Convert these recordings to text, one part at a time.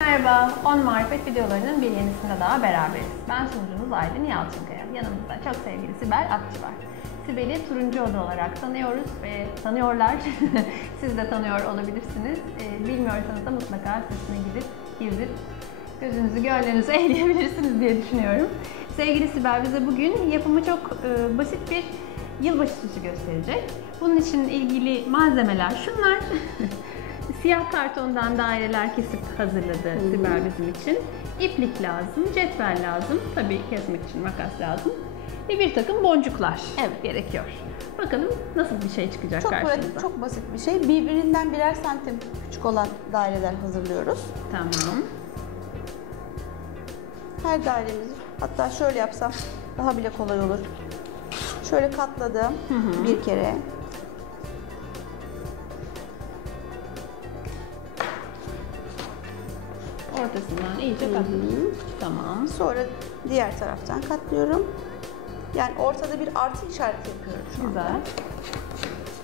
Merhaba, 10 Marifet videolarının bir yenisinde daha beraberiz. Ben sunucunuz Aylin Yalçınkaya. Yanımızda çok sevgili Sibel Akçı var. Sibel'i turuncu oda olarak tanıyoruz ve tanıyorlar. Siz de tanıyor olabilirsiniz. Ee, bilmiyorsanız da mutlaka sitesine gidip girip gözünüzü gönlünüzü eğleyebilirsiniz diye düşünüyorum. Sevgili Sibel bize bugün yapımı çok e, basit bir yılbaşı süsü gösterecek. Bunun için ilgili malzemeler şunlar. Siyah kartondan daireler kesip hazırladı Sibel bizim için. İplik lazım, cetvel lazım. Tabii kesmek için makas lazım. Ve bir takım boncuklar Evet. gerekiyor. Bakalım nasıl bir şey çıkacak Çok karşımıza. pratik, çok basit bir şey. Birbirinden birer santim küçük olan daireler hazırlıyoruz. Tamam. Her dairemizi, hatta şöyle yapsam daha bile kolay olur. Şöyle katladım bir kere. Ortasından iyice katladım. Tamam. Sonra diğer taraftan katlıyorum. Yani ortada bir artı işareti yapıyorum şu anda. Güzel.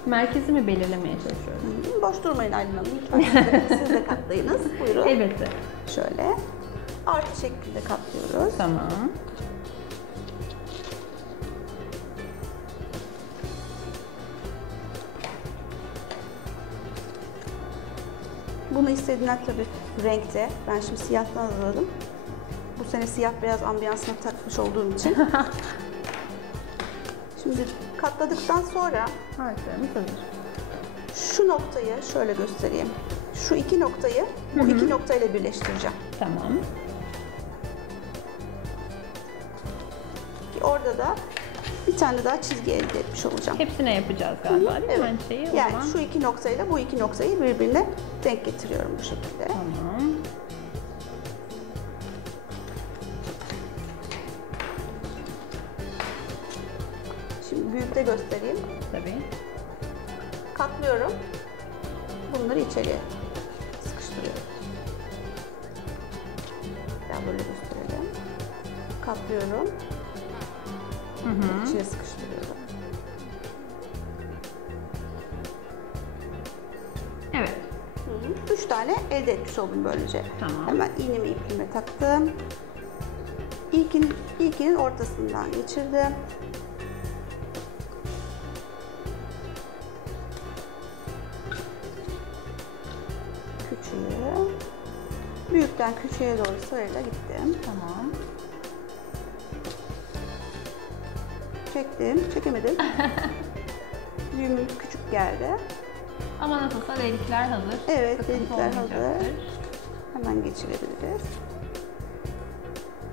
Merkezi mi belirlemeye çalışıyorum? Hı, Boş durmayın Aylin Hanım. Lütfen siz de, siz de katlayınız. Buyurun. Elbette. Şöyle. Artı şeklinde katlıyoruz. Tamam. Bunu istediğinden tabii renkte. Ben şimdi siyahtan hazırladım. Bu sene siyah beyaz ambiyansına takmış olduğum için. şimdi katladıktan sonra Harflerimiz hazır. şu noktayı şöyle göstereyim. Şu iki noktayı bu iki noktayla birleştireceğim. Tamam. Da bir tane daha çizgi elde etmiş olacağım. Hepsine yapacağız galiba değil mi? Evet. Şeyi o Yani zaman. şu iki noktayla bu iki noktayı birbirine denk getiriyorum bu şekilde. Tamam. Şimdi büyükte göstereyim. Tabii. Katlıyorum. Bunları içeriye sıkıştırıyorum. Ya böyle gösterelim. Katlıyorum. Hı hı. İçine sıkıştırıyorum. Evet. Hı hı. Üç tane elde etmiş oldum böylece. Tamam. Hemen iğnemi ipliğime taktım. İlkin, ilkinin ortasından geçirdim. Küçüğü. Büyükten küçüğe doğru sırayla gittim. Tamam. Çektim, çekemedim. Düğümüm küçük geldi. Ama nasılsa delikler hazır. Evet, Sıkıntı delikler hazır. Hemen geçirebiliriz.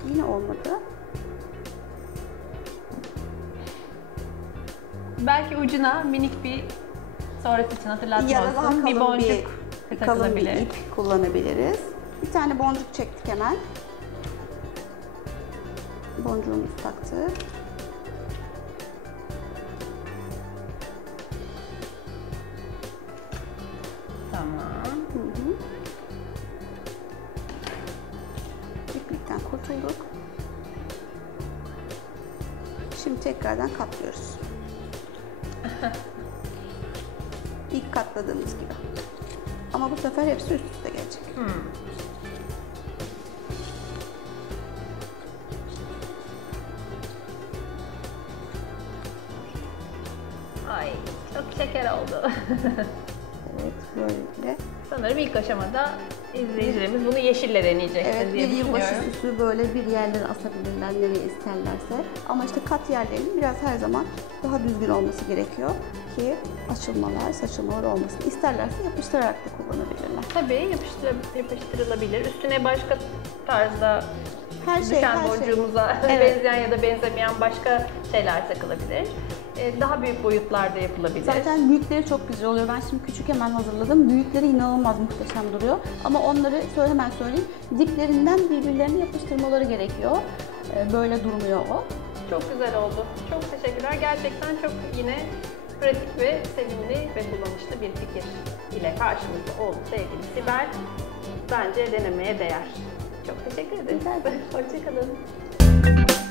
Yine olmadı. Belki ucuna minik bir sonrası için hatırlatma Ya da daha olsun. kalın Bir boncuk bir, kalın bir ip kullanabiliriz. Bir tane boncuk çektik hemen. Boncuğumuzu taktık. Tamam. Hı hı. İplikten kurtulduk. Şimdi tekrardan katlıyoruz. İlk katladığımız gibi. Ama bu sefer hepsi üst üste gelecek. Ay çok şeker oldu. Evet, böyle. Sanırım ilk aşamada izleyicilerimiz bunu yeşille deneyecektir Evet, diye bir yılbaşı süsü böyle bir yerlere asabilirler nereye isterlerse. Ama işte kat yerlerinin biraz her zaman daha düzgün olması gerekiyor ki açılmalar, saçılmalar olmasın. İsterlerse yapıştırarak da kullanabilirler. Tabii yapıştır, yapıştırılabilir. Üstüne başka tarzda Her şey, düşen her şey. boncuğumuza Evet. benzeyen ya da benzemeyen başka şeyler takılabilir. Ee, Daha büyük boyutlarda yapılabilir. Zaten büyükleri çok güzel oluyor. Ben şimdi küçük hemen hazırladım. Büyükleri inanılmaz muhteşem duruyor. Ama onları söyle hemen söyleyeyim. Diplerinden birbirlerine yapıştırmaları gerekiyor. Ee, Böyle durmuyor o. Çok güzel oldu. Çok teşekkürler. Gerçekten çok yine pratik ve sevimli ve kullanışlı bir fikir ile karşımızda oldu sevgili Sibel. Bence denemeye değer. Çok teşekkür ederim. Hoşçakalın.